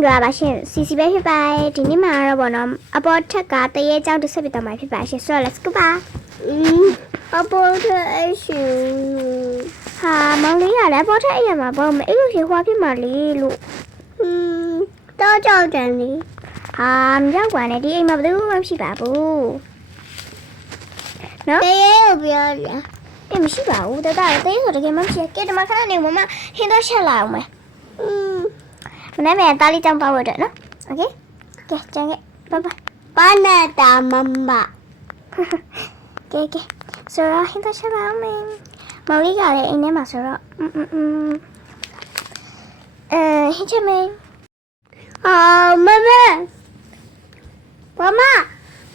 င်္ဂလာပါရှင်စီစီပဲဖြစ်ပါတယ်ဒီနေ့မှာတော့ဗောနော်အပေါ်ထက်ကတရေကြောင်းတစ်ဆက်ပြတော့မှာဖြစ်ပါရှင်ဆိုတော့ let's go ပါအပေါ်ထက်အရှင်ဟာမောင်လေးရလည်းအပေါ်ထက်အိမ်ရမှာပေါ့မအိမ်လို့ရှင်ဟွာဖြစ်မှာလေလို့တော့ကြောက်တယ်လေဟာမကြောက်ပါနဲ့ဒီအိမ်မှာဘယ်သူမှမရှိပါဘူးနော်တရေကိုပြောရအေးမရှိပါဘူးတတရေဆိုတကယ်မှမရှိကဲဒီမှာခဏနေမမဟင်းတော့ချက်လာအောင်မယ်မနေ့ကတားလေးကြောင်းပါဖို့အတွက်နော်โอเคကဲကျန်ခဲ့ဘိုင်ဘာနဲ့တာမမကဲဆိုတော့ဟင်းတော့ချက်လာအောင်မယ်မောင်လေးကလည်းအိမ်ထဲမှာဆိုတော့ဟင်းချက်မယ်မမ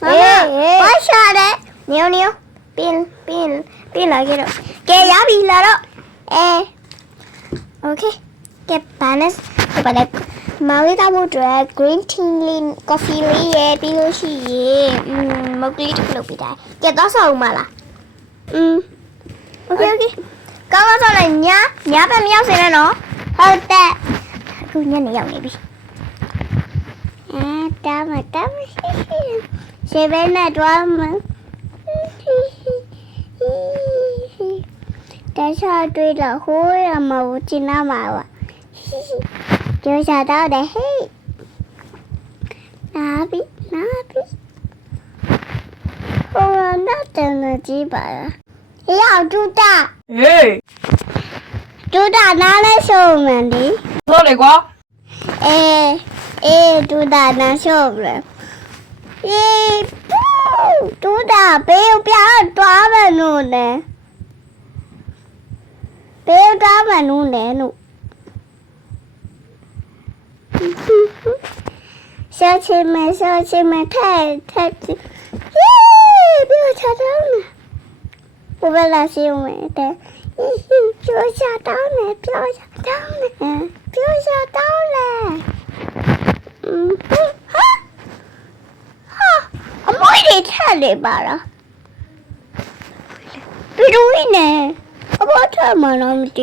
ဘာရှာလဲနေပင်းလာခဲ့တော့ကဲရပြီလာတော့โอเคကဲဘာလဲမောင်လေးတောက်ဖို့အတွက် green tea လေး coffee လေးရပြီးလို့ရှိရင်မုတ်ကလေးတစ်ခုလုပ်ပေးတယ်ကဲတော့ဆောက်ဦးမလားโอเคကောင်းဆောက်လိုက်ညာဘက်မရောက်စေနဲ့နော်ဟုတ်တယ်အခုညနေရောက်နေပြီတာမရှေ့ဘက်နဲ့တွားမတခြားတွေ့တော့ဟိုးရမဟုတ်ကျင်းနာမှာပါကျော်ချတော့တယ်ဟေးနာပြီဟိုတော့တန်ကြီးပါလားရောက်တူတာဟေးတူတာနားလဲရှုံးမယ်လေဟုတ်လေကွာတူတာနားရှုံးမယ်တူတာဘေးပြတွားမယ်လို့လေဘေးတွားမယ်လို့လေလို့小姐妹，太耶！比我查到呢，我本来是用的，比我查到呢，我没得查的吧了，比如呢，我不查嘛那么多，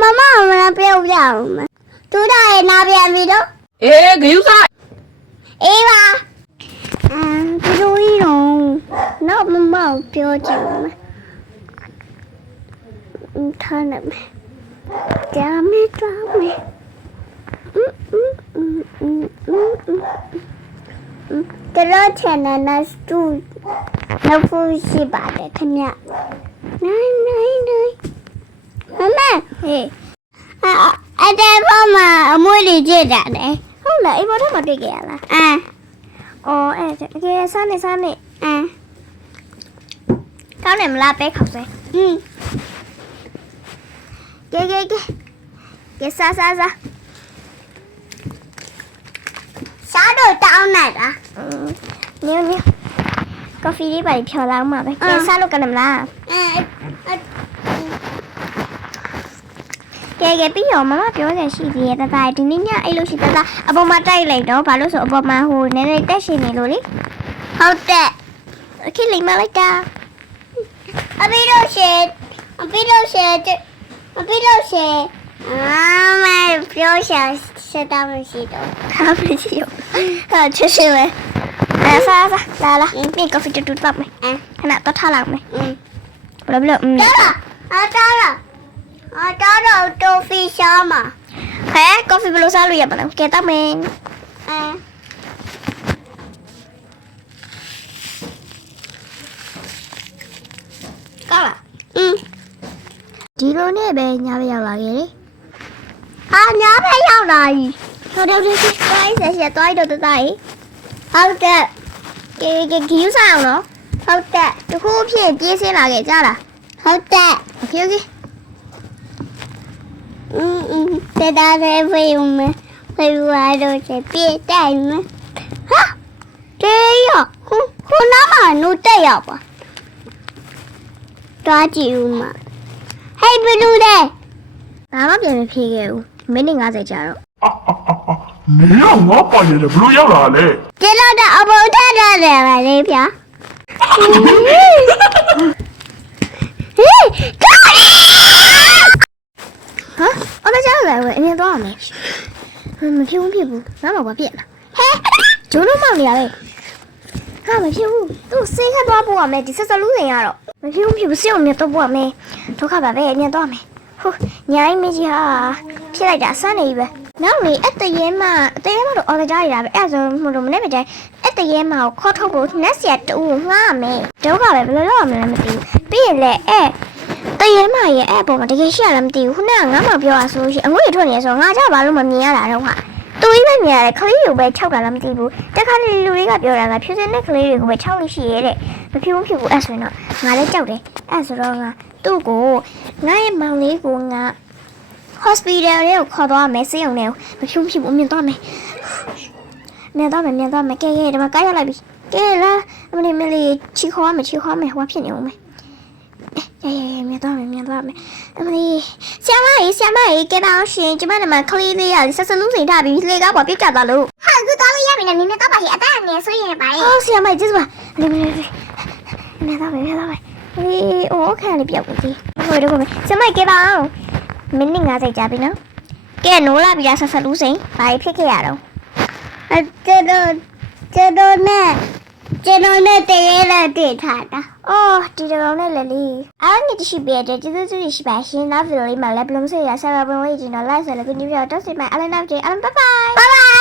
妈妈我们那边不要嘛。တူတာရဲ့နာပြန်ပြီတော့ဂယုစားအေးပါဘယ်လိုကြီးတော့နောက်မမပြောကြည့်မယ်ထားနေမယ်ကြာမေးတော့မယ်တော်ချင်တဲ့နတ်တူနောက်ဖို့ရှိပါတယ်ခင်ဗျနိုင်မမဟေးအဲ့တဲ့ဘမအမွေးလေးကြည့်တာလေဟုတ်လားအိမ်ပေါ်ထဲမှာတွေ့ကြရလားအော်အဲ့ကဲစားနေကောင်းတယ်မလားပဲခေါက်စဲကဲစားတော့တောင်းနေတာညကော်ဖီလေးပါဖြော်လာအောင်ပါပဲကဲစားလို့ကနမလားကဲပြီးတော့မမပြောနေရှိသေးရဲ့တသားဒီနေ့ညအဲ့လိုရှိတသားအပေါ်မှာတိုက်လိုက်တော့ဘာလို့ဆိုအပေါ်မှာဟိုနည်းနည်းတက်ရှင်နေလို့လေဟုတ်တယ်အခက်လိမ့်မလိုက်တာအပြီးလို့ရှေမပြောရှာစတာမရှိတော့ဟာမရှိရောဟာချစ်ရှိမယ်စားလာမင်းကော်ဖီတူတောက်မယ်ခဏတော့ထားလိုက်မယ်ဘယ်လိုတာတော့တိုဖီရှာမှာကော်ဖီဘယ်လိုစားလို့ရပါလဲကဲတောက်မယ်ကောင်းလားဒီလိုနဲ့ပဲညဘက်ရောက်လာခဲ့လေညဘက်ရောက်လာပြီဟုတ်တယ်တိုင်းဆက်သွားတော့တသားကြီးဟုတ်တယ်ကဲဂီယူစားအောင်နော်ဟုတ်တယ်တခုဖြစ်ပြေးစင်းလာခဲ့ကြလားဟုတ်တယ်โอเคတဲ့ဒါလည်းဖေးဦးမယ်ဖေးရတော့ပြည့်တိုင်မယ်ဟာတေးရခုနားမှာနုတက်ရပါတွားကြည့်ဦးမှာဟဲ့ဘယ်လိုလဲဘာမှပြန်မဖြေခဲ့ဘူးမိနစ်50ကြာတော့နေရောငါပါရတယ်ဘလို့ရောက်လာလဲဒီတော့အပေါ်ထထားတယ်ပါလေဗျာအော်ဒါကြောင့်来喂，人家多少没？屁股屁股，哪么我变了？嘿，就那么厉害。ဟာမဖြစ်ဘူးသူစိတ်ခတ်သွားဖို့ရမယ်ဒီဆက်ဆက်လူးစင်ရတော့မဖြစ်ဘူးဖြစ်ဘူးစိတ်အောင်မြတ်တော့ဖို့ရမယ်ဒုက္ခပါပဲအမြတ်တော့မယ်ဟုတ်ညာကြီးမကြီးဟာဖြစ်လိုက်တာအဆန်းနေပြီပဲနောက်လေအတရဲမတော့အော်ကြရတာပဲအဲ့ဆိုမလို့မနေ့မတိုင်းအတရဲမကိုခေါ်ထုတ်ဖို့နှက်เสียတူငှားမယ်ဒုက္ခပဲဘယ်လိုလုပ်ရမလဲမသိဘူးပြီးရင်လေတရဲမရဲ့အဲ့ပေါ်မှာတကယ်ရှိရလားမသိဘူးခုနကငါမှပြောရဆိုလို့ရှိရင်အငွေထွက်နေဆိုငါကြဘာလို့မမြင်ရတာတော့ဟာတူကြီးပဲမြင်ရတယ်ခလေးတွေကိုပဲခြောက်တာလားမသိဘူးတက်ခါလေးလူတွေကပြောတာကဖြူစင်တဲ့ခလေးတွေကိုပဲခြောက်လို့ရှိရဲတဲ့မဖြစ်ဘူးအဲ့ဆိုရင်တော့ငါလည်းကြောက်တယ်အဲ့ဆိုတော့ငါသူ့ကိုငါရဲ့မောင်လေးကိုငါ hospital လေးကိုခေါ်သွားမယ်ဆေးရုံထဲကိုမဖြစ်ဘူးမြင်သွားမယ်မြင်သွားမယ်ကဲဒီမှာကားရလိုက်ပြီကဲလာအမလေးချီခေါ်မယ်ဟိုဖြစ်နေအောင်မယ်မြင်သွားမယ်အမလေးဆရာမကြီးကဲတော့ရှင်ကျမတို့မှာခလေးလေးရဆက်စလူးစိန်ထားပြီးလေကားပေါ်ပြစ်ကြသွားလို့ ဟာကူတော့ရပြီနဲ့နင်းတော့ပါရဲ့အတန်းနဲ့ဆိုရင်ပါရဲ့ 哦，是呀，买这是吧？来，别打呗。我看你表不的，我这个没，先买给到，明年我再加呗呢。给努了比较啥路线，把一片给伢了。这都那得了对他的。哦，这个那来哩，啊，你这是别的，这是白心，那不是买来不能说呀，下个本我已经拿来了，跟你表到时买，阿来那不对，阿来拜拜。